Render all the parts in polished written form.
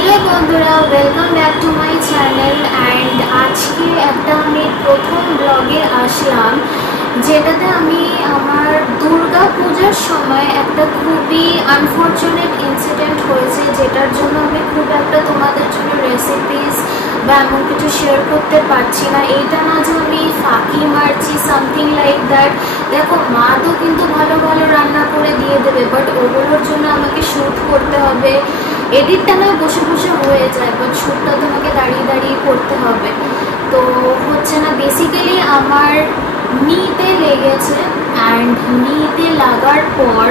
Hello बंधुरा welcome back to my channel and आज के प्रथम ब्लगे आसलाम যেটাতে আমি আমার দুর্গা পূজার সময় একটা খুবই আনফরচুনেট ইনসিডেন্ট হয়েছে, যেটার জন্য আমি খুব একটা তোমাদের জন্য রেসিপিস বা এমন কিছু শেয়ার করতে পারছি না। এইটা না যে আমি ফাঁকি মারছি সামথিং লাইক দ্যাট। দেখো, মা তো কিন্তু ভালো ভালো রান্না করে দিয়ে দেবে, বাট ওগুলোর জন্য আমাকে শ্যুট করতে হবে। এডিটটা না বসে বসে হয়ে যায়, বাট শ্যুটটা তোমাকে দাঁড়িয়ে দাঁড়িয়ে করতে হবে, তো হচ্ছে না। বেসিক্যালি আমার নিতে লেগেছে অ্যান্ড নিতে লাগার পর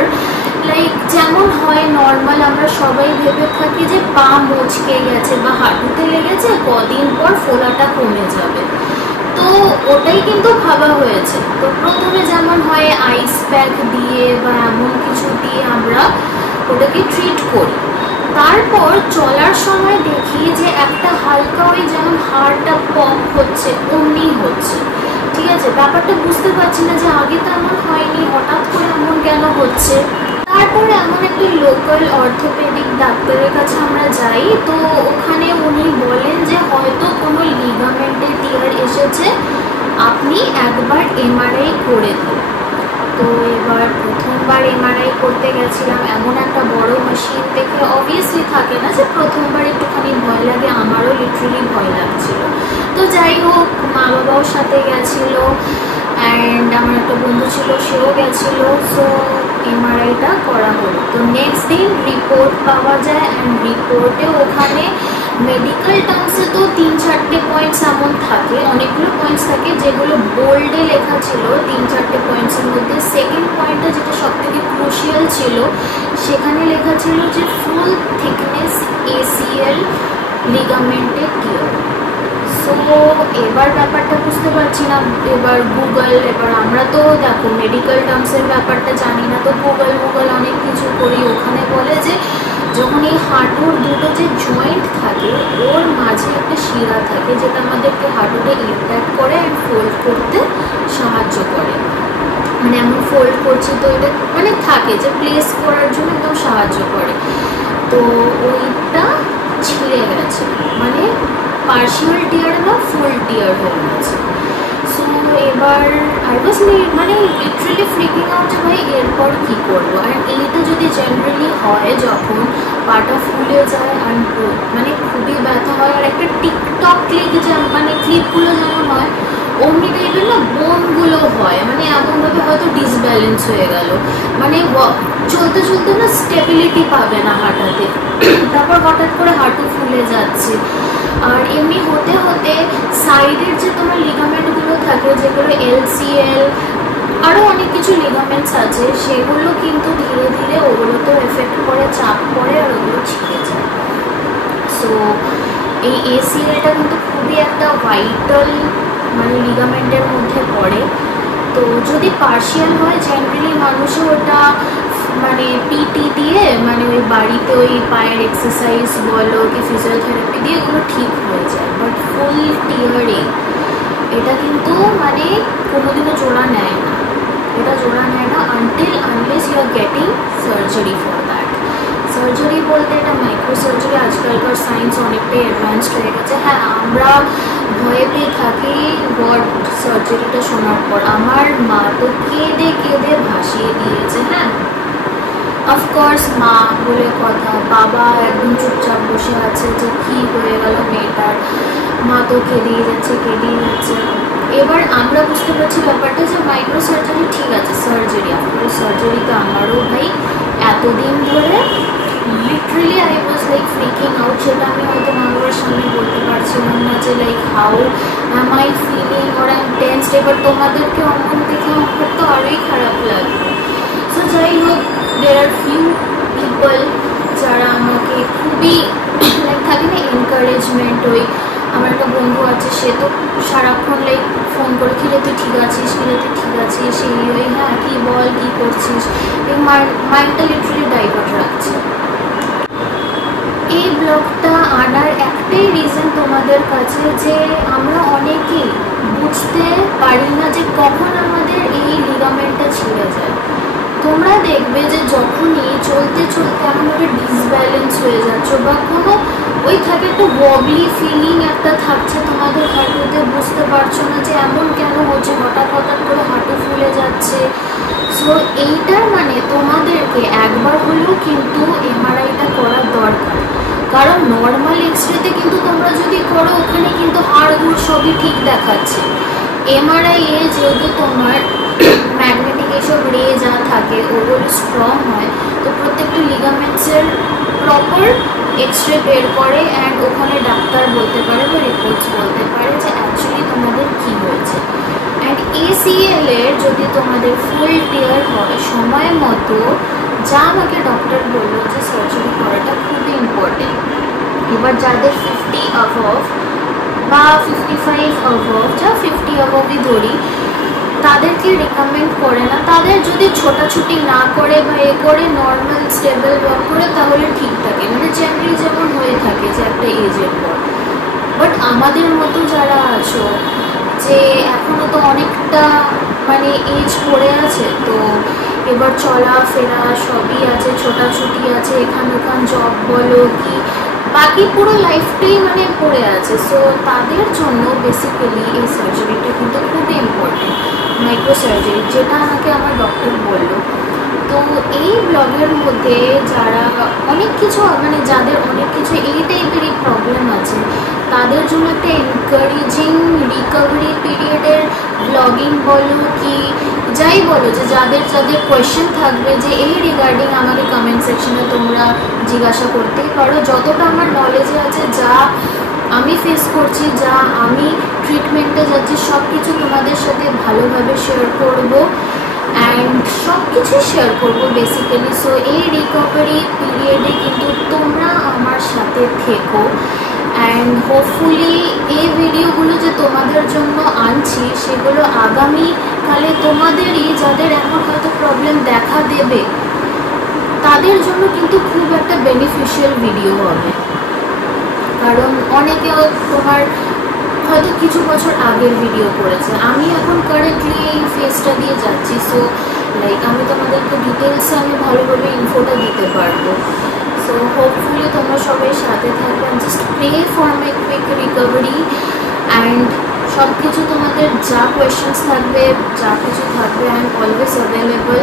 লাইক যেমন হয় নর্মাল আমরা সবাই ভেবে থাকি যে পা মচকে গেছে বা হাঁটুতে লেগেছে, কদিন পর ফোলাটা কমে যাবে, তো ওটাই কিন্তু ভাবা হয়েছে। তো প্রথমে যেমন হয় আইস প্যাক দিয়ে বা এমন কিছু দিয়ে আমরা ওটাকে ট্রিট করি। তারপর চলার সময় দেখি যে একটা হালকা ওই যেমন হাড়টা পম্প হচ্ছে অমনি হচ্ছে, ঠিক আছে। ব্যাপারটা বুঝতে পারছি না যে আগে তো এমন হয়নি, হঠাৎ করে এমন কেন হচ্ছে। তারপরে এমন একটা লোকাল অর্থোপেডিক ডাক্তারের কাছে আমরা যাই, তো ওখানে উনি বলেন যে হয়তো কোনো লিগামেন্টের টিয়ার এসেছে, আপনি একবার এমআরআই করে দিন। তো এবার প্রথমবার এমআরআই করতে গেছিলাম, এমন একটা বড় মেশিন দেখে অবভিয়াসলি থাকে না যে প্রথমবার একটুখানি ভয় লাগে, আমারও লিটারেলি ভয় লাগছিল। তো যাই হোক, মা বাবাও সাথে গেছিলো অ্যান্ড আমার একটা বন্ধু ছিল, সেও গেছিলো। সো এমআরআইটা করা হলো। তো নেক্সট দিন রিপোর্ট পাওয়া যায় অ্যান্ড রিপোর্টে ওখানে মেডিকেল টার্মসে তো 3-4টে পয়েন্টস এমন থাকে, অনেকগুলো পয়েন্টস থাকে যেগুলো বোল্ডে লেখা ছিল 3-4টে পয়েন্টসের মধ্যে। সেকেন্ড পয়েন্টটা যেটা সব থেকে ক্রুশিয়াল ছিল, সেখানে লেখা ছিল যে ফুল থিকনেস এসিএল লিগামেন্টেড টিয়ার। সো এবার ব্যাপারটা বুঝতে পারছি না, এবার গুগল, এবার আমরা তো দেখো মেডিকেল টার্মসের ব্যাপারটা জানি না, তো গুগল অনেক কিছু করি। ওখানে বলে যে যখন এই হাঁটুর দুটো যে জয়েন্ট থাকে ওর মাঝে একটা শিরা থাকে, যেটা আমাদেরকে হাঁটুটা ইম্প্যাক্ট করে অ্যান্ড ফোল্ড করতে সাহায্য করে। মানে এমন ফোল্ড করছি তো এটা মানে থাকে যে প্লেস করার জন্য একদম সাহায্য করে। তো ওইটা ছিঁড়ে গেছে, মানে পার্শিয়াল টিয়ার না ফুল টিয়ার হয়ে গেছে। সো এবার আই ওয়াজ মানে লিটারেলি ফ্রিকিং আউট যে ভাই এরপর কী করবো। আর এইটা যদি জেনারেলি হয় যখন পাটা ফুলে যায় আর মানে খুবই ব্যথা হয়, আর একটা টিকটক ক্লিক মানে ক্লিপগুলো যেমন হয় অমনি টাইপের না বোনগুলো হয়, মানে এমনভাবে হয়তো ডিসব্যালেন্স হয়ে গেল, মানে চলতে চলতে না স্টেবিলিটি পাবে না হাঁটাতে। তারপর হঠাৎ করে হাঁটু ফুলে যাচ্ছে। আর এমনি হতে হতে সাইডের যে তোমার লিগামেন্টগুলো থাকে, যেগুলো এলসিএল আরও অনেক কিছু লিগামেন্টস আছে, সেগুলো কিন্তু ধীরে ধীরে ওগুলোতেও এফেক্ট করে, চাপ পড়ে আর ওগুলো ছিঁড়ে যায়। সো এই এসিএলটা কিন্তু খুবই একটা ভাইটাল মানে লিগামেন্টের মধ্যে পড়ে। তো যদি পার্শিয়াল হয় জেনারেলি মানুষও ওটা মানে পিটি দিয়ে মানে ওই বাড়িতে ওই পায়ের এক্সারসাইজ বলো কি ফিজিওথেরাপি দিয়ে এগুলো ঠিক হয়ে যায়। বাট ফুল টিয়ারিং এটা কিন্তু মানে কোনোদিনও জোড়া নেয় না, এটা জোড়া নেয় না until unless you are getting surgery for that. Surgery বলতে এটা মাইক্রো সার্জারি, আজকালকার সায়েন্স অনেকটাই অ্যাডভান্সড হয়ে গেছে। হ্যাঁ, আমরা ভয়ে পেয়ে থাকি গড সার্জারিটা শোনার পর। আমার মা তো কেঁদে কেঁদে ভাসিয়ে দিয়েছে। হ্যাঁ, অফকোর্স মা বলে কথা, বাবা একদম চুপচাপ বসে আছে যে কী হয়ে গেল মেয়েটার, মা তো কেঁদেই যাচ্ছে। এবার আমরা বুঝতে পারছি ব্যাপারটা যে মাইক্রো সার্জারি ঠিক আছে, সার্জারি আপনার সার্জারি তো আমারও ভাই এতদিন ধরে literally I was like freaking out. সেটা আমি হয়তো মা বাবার সামনে বলতে পারছিলাম না যে like how am I feeling or I am tensed. এবার তোমাদেরকে অমন দেখে আমার তো আরোই খারাপ লাগবে। সো যাই হোক, there are few people যারা আমাকে খুবই লাইক থাকে না এনকারেজমেন্ট। ওই আমার একটা বন্ধু আছে, সে তো সারাক্ষণ লাইক ফোন করে খিলে তুই ঠিক আছিস, সেই ওই হ্যাঁ কী বল কী করছিস, এই মাইন্ডটা লিটারেলি ডাইভার্ট রাখছে। এই ব্লগটা আনার একটাই রিজন তোমাদের কাছে যে আমরা অনেকেই বুঝতে পারি না যে কখন আমাদের এই লিগামেন্টটা ছিঁড়ে যায়। তোমরা দেখবে যে যখনই চলতে চলতে এমনভাবে ডিসব্যালেন্স হয়ে যাচ্ছ বা কোনো ওই থাকে একটা ওয়াবলি ফিলিং একটা থাকছে তোমাদের হাঁটুতে, বুঝতে পারছো না যে এমন কেন হচ্ছে, হঠাৎ হঠাৎ করে হাঁটু ফুলে যাচ্ছে। সো এইটার মানে তোমাদেরকে একবার হলেও কিন্তু এমআরআইটা করার দরকার। কারণ নর্মাল এক্সরেতে কিন্তু তোমরা যদি করো ওখানে কিন্তু হাড়গুড় সবই ঠিক দেখাচ্ছে। এমআরআই এ যেহেতু তোমার ম্যাগনেটিক এসব রে যা থাকে ওগুলো স্ট্রং হয়, তো প্রত্যেকটা লিগামেন্টসের প্রপার এক্সরে বের করে অ্যান্ড ওখানে ডাক্তার বলতে পারে বা রিপোর্টস বলতে পারে যে অ্যাকচুয়ালি তোমাদের কী হয়েছে। অ্যান্ড এসিএল এর যদি তোমাদের ফুল টিয়ার হয় সময় মতো, যা আমাকে ডক্টর বললো যে সার্জারি করাটা খুবই ইম্পর্টেন্ট। এবার যাদের 50 অ্যাবভ বা 55 অ্যাবভ, যা 50 অ্যাবভই ধরি, তাদেরকে রেকমেন্ড করে না। তাদের যদি ছোটাছুটি না করে বা এ করে নর্মাল স্টেবল ওয়াক করে তাহলে ঠিক থাকে, মানে জেনারেলি যেমন হয়ে থাকে যে একটা এজের পর। বাট আমাদের মতো যারা আছো যে এখনও তো অনেকটা মানে এজ পড়ে আছে, তো এবার চলাফেরা সবই আছে, ছোটাছুটি আছে, এখান ওখান জব বলো কি বাকি পুরো লাইফটাই মানে পড়ে আছে। সো তাদের জন্য বেসিক্যালি এই সার্জারিটা কিন্তু খুবই ইম্পর্টেন্ট, মাইক্রো সার্জারি, যেটা আমাকে আমার ডক্টর বললো। তো এই ব্লগের মধ্যে যারা অনেক কিছু মানে যাদের অনেক কিছু এই টাইপেরই প্রবলেম আছে তাদের জন্য একটা এনকারেজিং রিকভারি পিরিয়ডের ব্লগিং বলো কি যাই বলো, যে যাদের যাদের কোয়েশ্চেন থাকবে যে এই রিগার্ডিং আমাকে কমেন্ট সেকশনে তোমরা জিজ্ঞাসা করতেই পারো। যতটা আমার নলেজে আছে, যা আমি ফেস করছি, যা আমি ট্রিটমেন্টে যাচ্ছি, সব কিছু তোমাদের সাথে ভালোভাবে শেয়ার করবো অ্যান্ড সব কিছুই শেয়ার করবো বেসিক্যালি। সো এই রিকভারি পিরিয়ডে কিন্তু তোমরা আমার সাথে থেকো অ্যান্ড হোপফুলি এই ভিডিওগুলো যে তোমাদের জন্য আনছি সেগুলো আগামীকালে তোমাদেরই যাদের এখন হয়তো প্রবলেম দেখা দেবে তাদের জন্য কিন্তু খুব একটা বেনিফিশিয়াল ভিডিও হবে। কারণ অনেকে তোমার হয়তো কিছু বছর আগের ভিডিও করেছে, আমি এখন কারেন্টলি এই ফেজটা দিয়ে যাচ্ছি। সো লাইক আমি তোমাদেরকে ডিটেলসে আমি ভালোভাবে ইনফোটা দিতে পারবো। সো হোপফুলি তোমরা সবাই সাথে থাকবে। Just pray for my quick recovery and সব কিছু তোমাদের যা কোয়েশ্চেন্স থাকবে, যা কিছু থাকবে I am always available.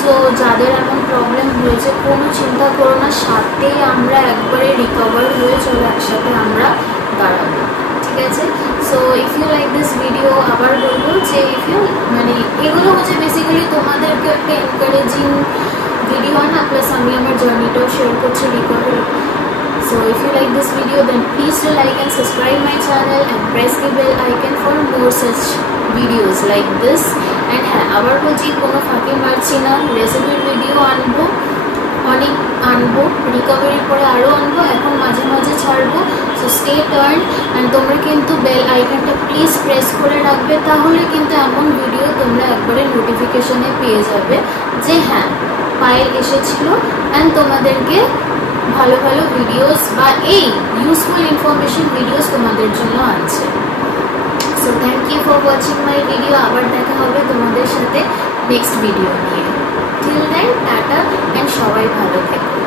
So যাদের এমন প্রবলেম হয়েছে কোনো চিন্তা করো না, সাথে আমরা একবারে রিকভার হয়ে চলে একসাথে আমরা দাঁড়াবো, ঠিক আছে? So if you like this video, আবার বলবো যে ইফ ইউ মানে এগুলো হচ্ছে বেসিক্যালি তোমাদেরকে একটা এনকারেজিং ভিডিও হয় না, প্লাস আমি আমার জার্নিটাও শেয়ার করছি recovery. So if you like this video then please do like and subscribe my channel and press the bell icon for more such videos like this. And হ্যাঁ আবার বলছি কোনো ফাঁকি মারছি না, রেসিপির ভিডিও আনবো, অনেক আনবো, রিকভারির পরে আরও আনবো, এখন মাঝে মাঝে ছাড়বো। সো স্টে টার্ন অ্যান্ড তোমরা কিন্তু বেল আইকনটা প্লিজ প্রেস করে রাখবে, তাহলে কিন্তু এমন ভিডিও তোমরা একবারে নোটিফিকেশনে পেয়ে যাবে যে হ্যাঁ পায়েল এসেছিলো অ্যান্ড তোমাদেরকে ভালো ভালো ভিডিওস বা এই ইউজফুল ইনফরমেশন ভিডিওস তোমাদের জন্য আছে। So thank you for watching my video. আবার দেখা হবে তোমাদের সাথে নেক্সট ভিডিও নিয়ে। টিল দেন টাটা অ্যান্ড সবাই ভালো থেকো।